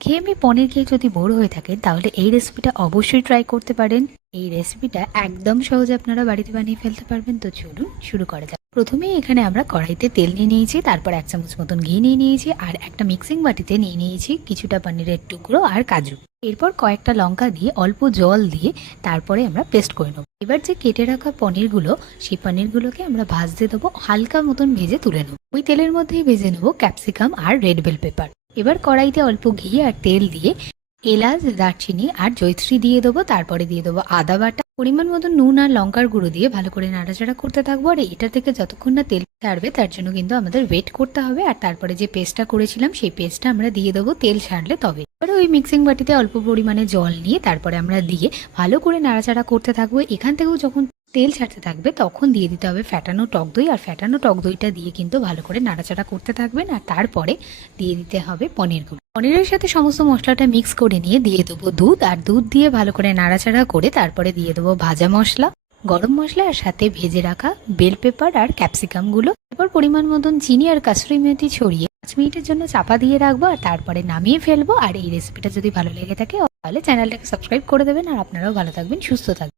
ঘেয়েমি পনির খেয়ে যদি বোর হয়ে থাকেন তাহলে এই রেসিপিটা অবশ্যই ট্রাই করতে পারেন। এই রেসিপিটা একদম সহজে আপনারা বাড়িতে বানিয়ে ফেলতে পারবেন। তো চলুন শুরু করা যাক। প্রথমেই এখানে আমরা কড়াইতে তেল নিয়ে নিয়েছি, তারপর 1 চামচ মতন ঘি নিয়ে নিয়েছি, আর একটা মিক্সিং বাটিতে নিয়ে নিয়েছি কিছুটা পনিরের টুকরো আর কাজু। এরপর কয়েকটা লঙ্কা দিয়ে অল্প জল দিয়ে তারপরে আমরা পেস্ট করে নেব। এবার যে কেটে রাখা পনিরগুলো, সেই পনিরগুলোকে আমরা ভাজতে দেবো, হালকা মতন ভেজে তুলে নেব। ওই তেলের মধ্যেই ভেজে নেব ক্যাপসিকাম আর রেড বেল পেপার। এবার কড়াইতে অল্প ঘি আর তেল দিয়ে এলাচ, দারচিনি আর জয়িত্রী দিয়ে দেবো, তারপরে দিয়ে দেবো আদা বাটা, পরিমাণ মতো নুন আর লঙ্কার গুঁড়ো দিয়ে ভালো করে নাড়াচাড়া করতে থাকবো। আর এটা থেকে যতক্ষণ না তেল ছাড়বে তার জন্য কিন্তু আমাদের ওয়েট করতে হবে। আর তারপরে যে পেস্টটা করেছিলাম সেই পেস্টটা আমরা দিয়ে দেবো তেল ছাড়লে তবে। এবার ওই মিক্সিং বাটিতে অল্প পরিমাণে জল নিয়ে তারপরে আমরা দিয়ে ভালো করে নাড়াচাড়া করতে থাকবো। এখান থেকেও যখন তেল ছাড়তে থাকবে তখন দিয়ে দিতে হবে ফ্যাটানো টক দই। আর ফ্যাটানো টক দইটা দিয়ে কিন্তু ভালো করে নাড়াচাড়া করতে থাকবেন। আর তারপরে দিয়ে দিতে হবে পনিরগুলো। পনিরের সাথে সমস্ত মশলাটা মিক্স করে নিয়ে দিয়ে দেবো দুধ, আর দুধ দিয়ে ভালো করে নাড়াচাড়া করে তারপরে দিয়ে দেবো ভাজা মশলা, গরম মশলা, আর সাথে ভেজে রাখা বেল পেপার আর ক্যাপসিকামগুলো। এরপর পরিমাণ মতন চিনি আর কাসুরি মেথি ছড়িয়ে 5 মিনিটের জন্য চাপা দিয়ে রাখবো, আর তারপরে নামিয়ে ফেলবো। আর এই রেসিপিটা যদি ভালো লেগে থাকে তাহলে চ্যানেলটাকে সাবস্ক্রাইব করে দেবেন। আর আপনারাও ভালো থাকবেন, সুস্থ থাকবেন।